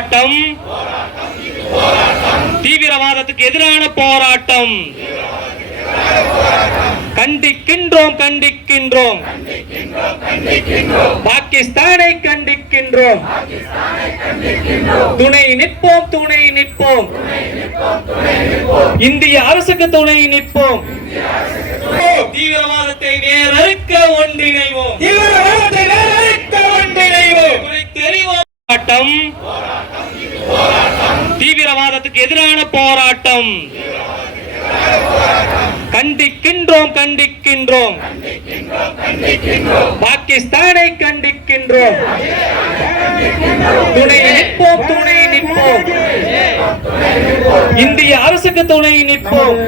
போராட்டம், தீவிரவாதத்துக்கு எதிரான போராட்டம். கண்டிக்கின்றோம் கண்டிக்கின்றோம், பாகிஸ்தானை கண்டிக்கின்றோம். துணை நிற்போம் துணை நிற்போம், இந்திய அரசுக்கு துணை நிற்போம். தீவிரவாதத்தை வேறறுக்க ஒன்றிணைவோம், தீவிரவாதத்தை வேறறுக்க ஒன்றிணைவோம். போராட்டம், தீவிரவாதத்துக்கு எதிரான போராட்டம். கண்டிக்கின்றோம் கண்டிக்கின்றோம், பாகிஸ்தானை கண்டிக்கின்றோம். துணை நிற்போம் துணை நிற்போம், இந்திய அரசுக்கு துணை நிற்போம்.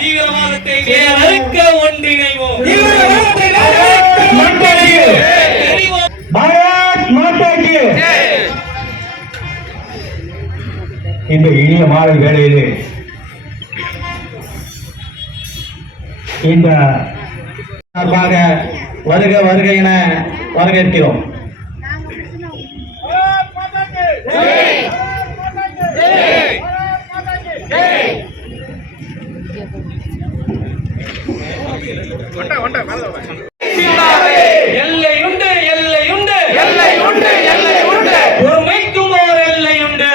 தீவிரவாதத்தை வேறறுக்க ஒன்றிணைவோம், தீவிரவாதத்தை வேறறுக்க ஒன்றிணைவோம். பாரத் மாதா கி ஜெய். இந்த இனிய மாலை வேளையிலே இந்த சார்பாக வருக வருக என வரவேற்கிறோம். எல்லையுண்டு எல்லையுண்டு எல்லையுண்டு எல்லையுண்டு, ஒருமைக்கும் ஓர் எல்லையுண்டு,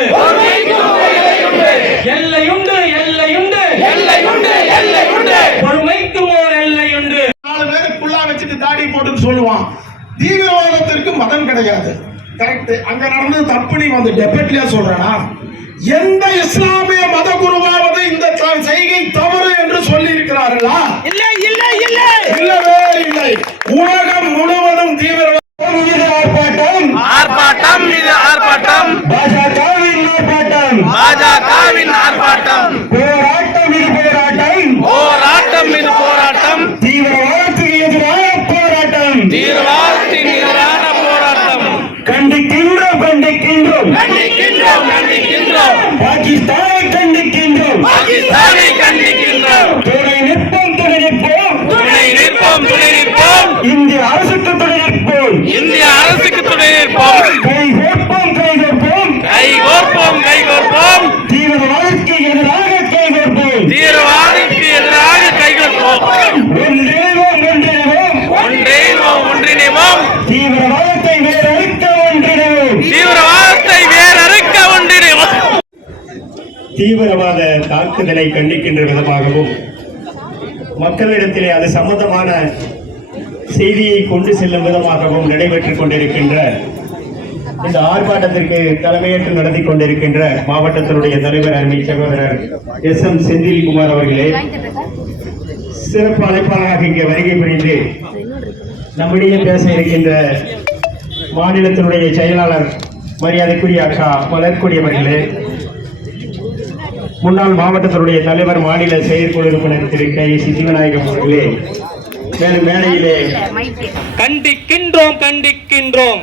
எல்லையுண்டு எல்லையுண்டு எல்லையுண்டு எல்லையுண்டு, ஒருமைக்கும் ஓர் எல்லையுண்டு. 4 பேருக்குள்ளா வச்சுட்டு தாடி போட்டுன்னு சொல்லுவான். தீவிரவாதத்திற்கு மதம் கிடையாது. கரெக்ட். அங்க நடந்தது தப்பு. நீ வந்து டெபேட்லயே சொல்றா, எந்த இஸ்லாமிய மத குருவாவது இந்த செய்கை தவறு என்று சொல்லி இருக்கிறார்களா? இல்லை இல்லை இல்லை, இல்லவே இல்லை. உலகம் முழுவதும் தீவிரவாதம் மீது ஆர்ப்பாட்டம், ஆர்ப்பாட்டம் மீது ஆர்ப்பாட்டம், பாஜகவின் ஆர்ப்பாட்டம், பாஜகவின் ஆர்ப்பாட்டம், போராட்டம் மீது போராட்டம், போராட்டம் மீது போராட்டம், தீவிரவாதத்துக்கு எதிரான போராட்டம், தீவிரவாதத்தின் எதிரான போராட்டம். கண்டிக்கின்றோம் கண்டிக்கின்றோம் கண்டிக்கின்றோம் கண்டிக்கின்றோம், பாகிஸ்தானை கண்டிக்கின்றோம், பாகிஸ்தானை கண்டிக்கின்றோம். துணை நிற்போம் துணை நிற்போம், துணை நிற்போம் துணை நிற்போம், இந்திய அரசுக்கு துணை நிற்போம், இந்திய அரசுக்கு துணை நிற்போம். கை கோர்ப்போம் கை கோர்ப்போம், கை கோர்ப்போம் கை கோர்ப்போம், தீவிரவாதத்துக்கு எதிராக கை கோர்ப்போம், தீவிரவாதத்துக்கு எதிராக கை கோர்ப்போம். ஒன்றிணைவோம் ஒன்றிணைவோம் ஒன்றிணைவோம் ஒன்றிணைவோம், தீவிரவாதத்தை வேறறுக்க ஒன்றிணைவோம், தீவிரவாதத்தை வேறறுக்க ஒன்றிணைவோம். தீவிரவாத தாக்குதலை கண்டிக்கின்ற விதமாகவும் மக்களிடத்திலே அது சம்பந்தமான செய்தியை கொண்டு செல்லும் விதமாகவும் நடைபெற்றுக் கொண்டிருக்கின்ற இந்த ஆர்ப்பாட்டத்திற்கு தலைமையேற்று நடத்தி கொண்டிருக்கின்ற மாவட்டத்தினுடைய தலைவர் அருமை சகோதரர் SM செந்தில்குமார் அவர்களே, சிறப்பு அழைப்பாளராக இங்கே வருகை புரிந்து நம்மிடையே பேச இருக்கின்ற மாநிலத்தினுடைய செயலாளர் மரியாதைக்குரிய அக்கா மலர்கொடி அவர்களே, முன்னாள் மாவட்டத்தினுடைய தலைவர் மாநில செயற்குழு உறுப்பினர் திரு KS சிவநாயகம் அவர்களே, மேலும் மேடையிலே கண்டிக்கின்றோம் கண்டிக்கின்றோம்,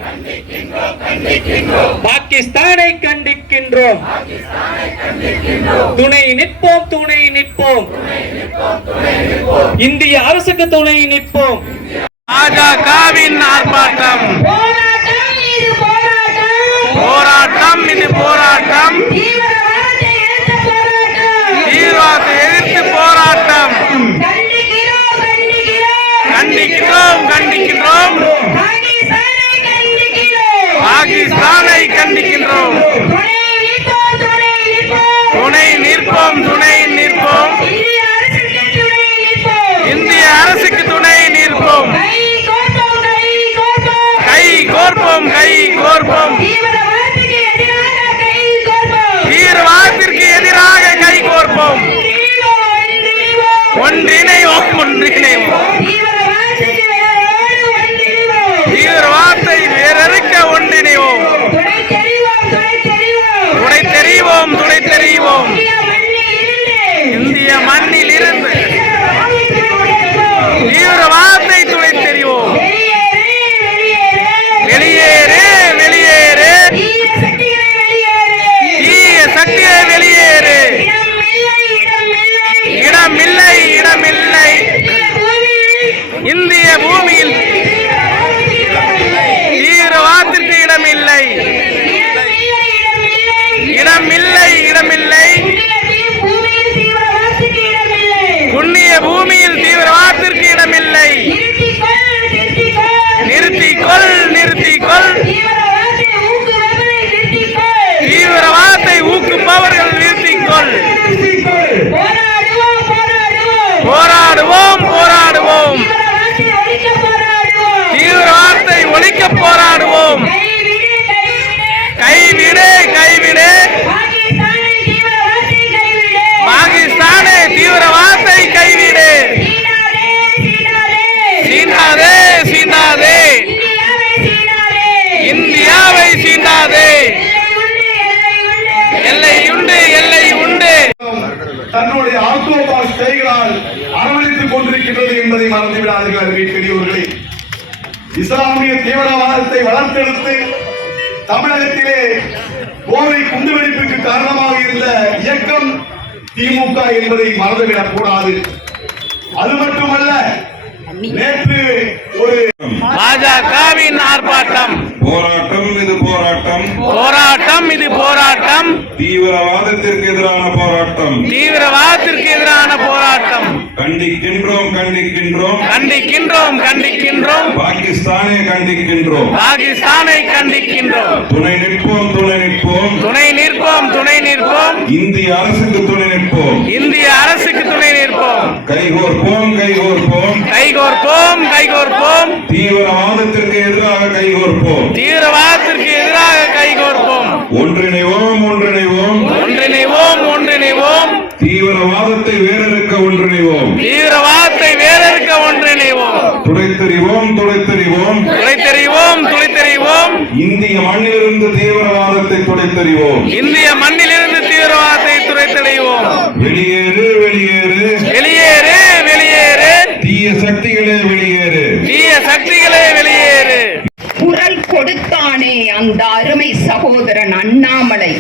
பாகிஸ்தானை கண்டிக்கின்றோம். துணை நிற்போம் துணை நிற்போம், இந்திய அரசுக்கு துணை நிற்போம். பாஜகவின் ஆர்ப்பாட்டம், போராட்டம் இது போராட்டம், தீவிரவாதத்தை எதிர்த்து போராட்டம். கண்டிக்கிறோம் கண்டிக்கிறோம், பாகிஸ்தானை கண்டிக்கின்றோம். துணை நிற்போம் துணை நிற்போம், இந்திய அரசுக்கு துணை நிற்போம். கை கோர்ப்போம் கை கோர்ப்போம், ஒழிக்க போராடுவோம். கைவிடு கைவிடு பாகிஸ்தானை தீவிரவாதத்தை கைவிடு. சீண்டாதே சீண்டாதே இந்தியாவை சீண்டாதே. எல்லை உண்டு எல்லை உண்டு. தன்னுடைய ஆக்டோபாஸ் கைகளால் அரவணைத்துக் கொண்டிருக்கின்றது என்பதை மறந்துவிடாதீர்கள் அருமை பெரியோர்களே. இஸ்லாமிய தீவிரவாதத்தை வளர்த்தெடுத்து தமிழகத்திலே கோவை குண்டுவெடிப்புக்கு காரணமாக இருந்த இயக்கம் திமுக என்பதை மறந்துவிடக் கூடாது. அது மட்டுமல்ல, நேற்று ஒரு பாஜகவின் ஆர்ப்பாட்டம். போராட்டம் இது போராட்டம். போராட்டம் இது போராட்டம். தீவிரவாதத்திற்கு எதிரான போராட்டம். தீவிரவாதத்திற்கு எதிரான போராட்டம். கண்டிக்கின்றோம் கண்டிக்கின்றோம் கண்டிக்கின்றோம் கண்டிக்கின்றோம். பாகிஸ்தானை கண்டிக்கின்றோம். பாகிஸ்தானை கண்டிக்கின்றோம். துணை நிற்போம் துணை நிற்போம். துணை நிற்போம் துணை நிற்போம். இந்திய அரசுக்கு துணை நிற்போம். இந்திய அரசுக்கு துணை நிற்போம். கைகோர்ப்போம் கைகோர்ப்போம். கைகோர்ப்போம் கைகோர்ப்போம். தீவிரவாதத்திற்கு எதிராக கைகோர்ப்போம். தீவிரவாதத்திற்கு எதிராக கைகோர்ப்போம். ஒன்றிணைவோம் ஒன்றிணைவோம். ஒன்றிணைவோம் ஒன்றிணைவோம். தீவிரவாதத்தை வேறறுக்க ஒன்றிணைவோம். தீவிரவாதத்தை வேறறுக்க ஒன்றிணைவோம். துடைத்தெறிவோம் துடைத்தெறிவோம். துளைத்தெறிவோம் துளைத்தெறிவோம். இந்திய மண்ணிலிருந்து தீவிரவாதத்தை துடைத்தெறிவோம். இந்திய மண்ணிலிருந்து தீவிரவாதத்தை துளைத்தெறிவோம். வெளியேறு வெளியேறு. வெளியேறு வெளியேறு. தீய சக்திகளே வெளியேறு. தீய சக்திகளே வெளியேறு. குரல் கொடுத்தானே அந்த அருமை சகோதரன் அண்ணாமலை,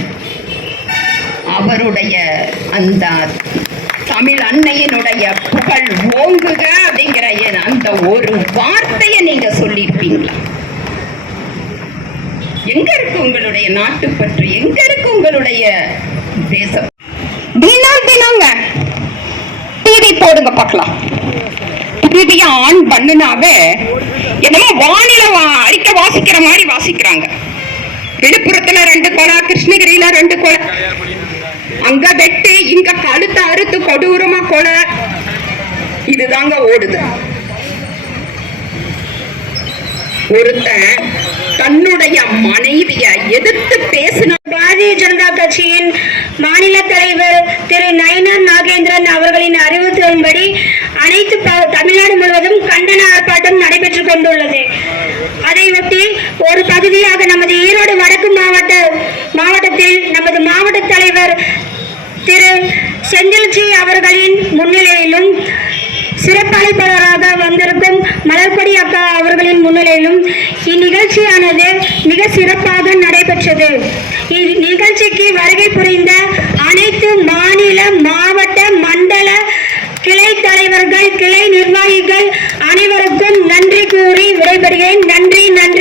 அவருடைய அந்த தமிழ் அன்னையினுடைய புகழ் ஓங்குக அப்படிங்கிற அந்த ஒரு வார்த்தையை நீங்க சொல்லியிருப்பீங்களா? எங்க இருக்கு உங்களுடைய நாட்டுப்பற்று? எங்க இருக்கு உங்களுடைய தேசம்? தினம் தினங்க டிவி போடுங்க பார்க்கலாம். டிவியை ஆன் பண்ணுனாவே என்னமோ வானிலை அறிக்கை வாசிக்கிற மாதிரி வாசிக்கிறாங்க. விழுப்புரத்துல 2 கொலை, கிருஷ்ணகிரியில 2 கொலை, அங்க வெட்டு, இங்க கழுத்தை அறுத்து கொடூரமா கொலை, இதுதாங்க ஓடுது. ஒருத்தன் தன்னுடைய மனைவிய எதிர்த்து பேசின பாரதிய ஜனதா கட்சியின் மாநில தலைவர் திரு நயினார் நாகேந்திரன் அவர்களின் அறிவுறுத்தலின்படி அனைத்து தமிழ்நாடு முழுவதும் கண்டன ஆர்ப்பாட்டம் நடைபெற்றுக் கொண்டுள்ளது. அதையொட்டி ஒரு பகுதியாக நமது ஈரோடு வடக்கு மாவட்டத்தில் நமது மாவட்ட தலைவர் திரு செந்தில்ஜி அவர்களின் முன்னிலையிலும் சிறப்பழைப்பாளராக வந்திருக்கும் மலர்கொடி அக்கா அவர்களின் முன்னிலையிலும் இந்நிகழ்ச்சியானது மிக சிறப்பாக நடைபெற்றது. இந்நிகழ்ச்சிக்கு வருகை புரிந்த அனைத்து மாநில, மாவட்ட, மண்டல கிளை தலைவர்கள், கிளை நிர்வாகிகள் அனைவருக்கும் நன்றி கூறி விடைபெறுகிறேன். நன்றி நன்றி.